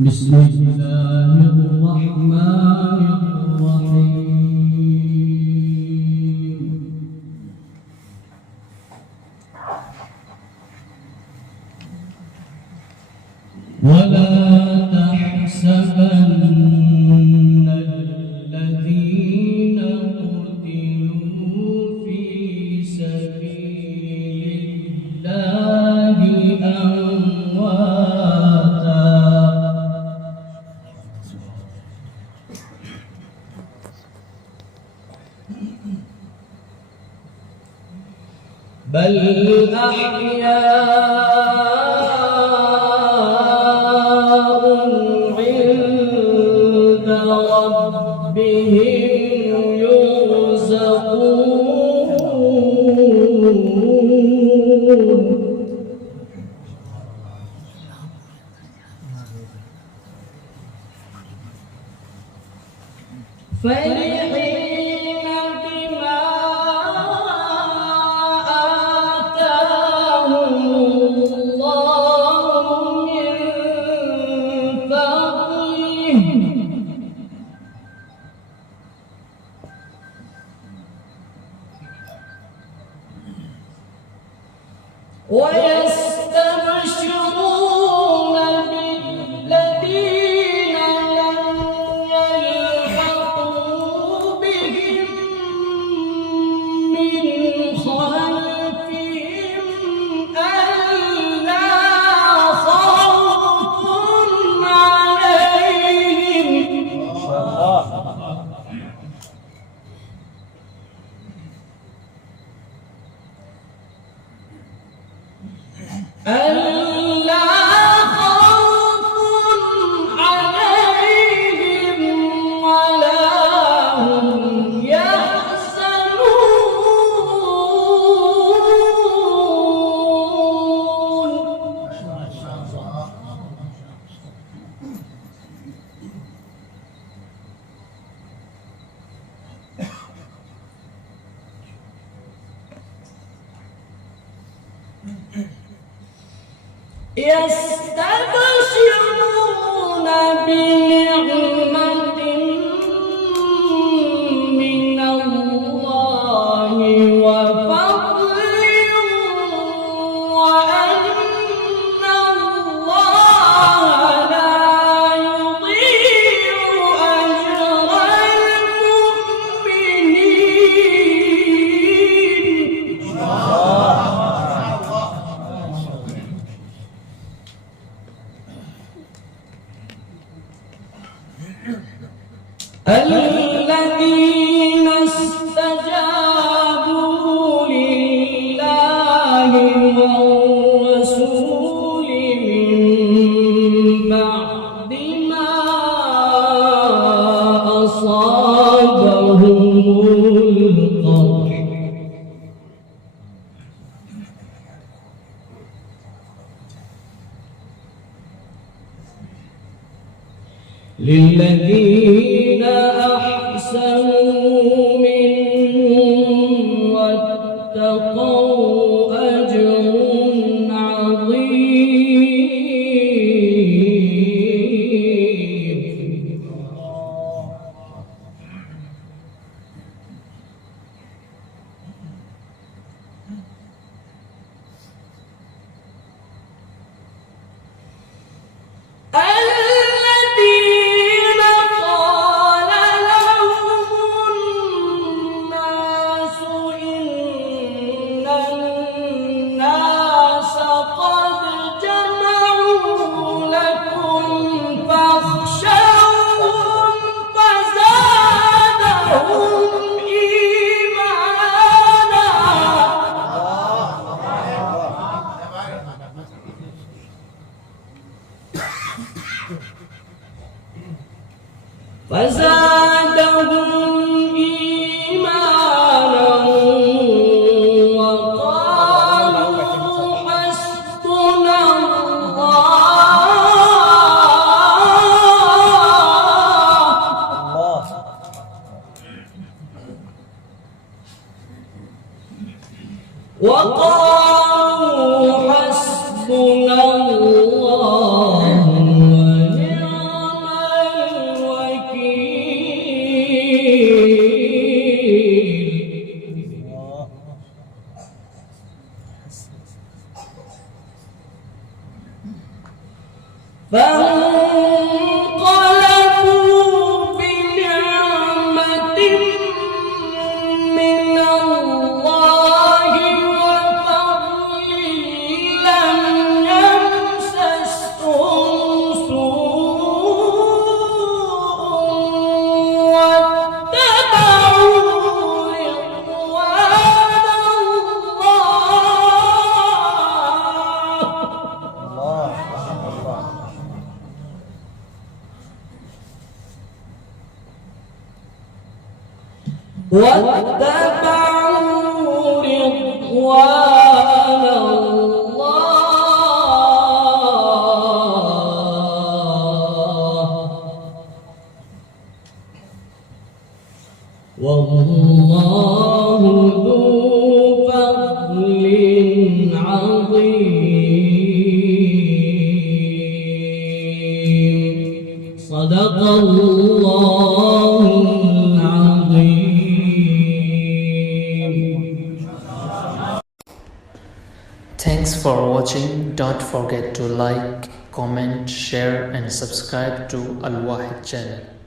بسم الله الرحمن الرحيم. ولا تحسبن الذين قتلوا في سبيل الله أمواتا، بل أحياء عند ربهم يرزقون. فرحين بما آتاهم الله من فضله ويستبشرون بالذين لم يلحقوا بهم من خلفهم ألا خوف عليهم ولا هم يحزنون. يستبشرون بنعمة من الله وفضل وأن الله لا يضيع أجر المؤمنين. الذين استجابوا لله والرسول من بعد ما أصابهم القرح للذين أحسنوا منهم واتقوا أجر عظيم. الذين قال لهم الناس إن الناس قد جمعوا لكم فاخشوهم فزادهم إيمانا وقالوا حسبنا الله. وقالوا حسبنا الله ونعم فانقلبوا بنعمة من الله وفضل لم يمسسهم سوء واتبعوا رضوان الله. واتبعوا رضوان الله والله ذو فضل عظيم. صدق الله العظيم. Thanks for watching. Don't forget to like, comment, share and subscribe to Al Wahid channel.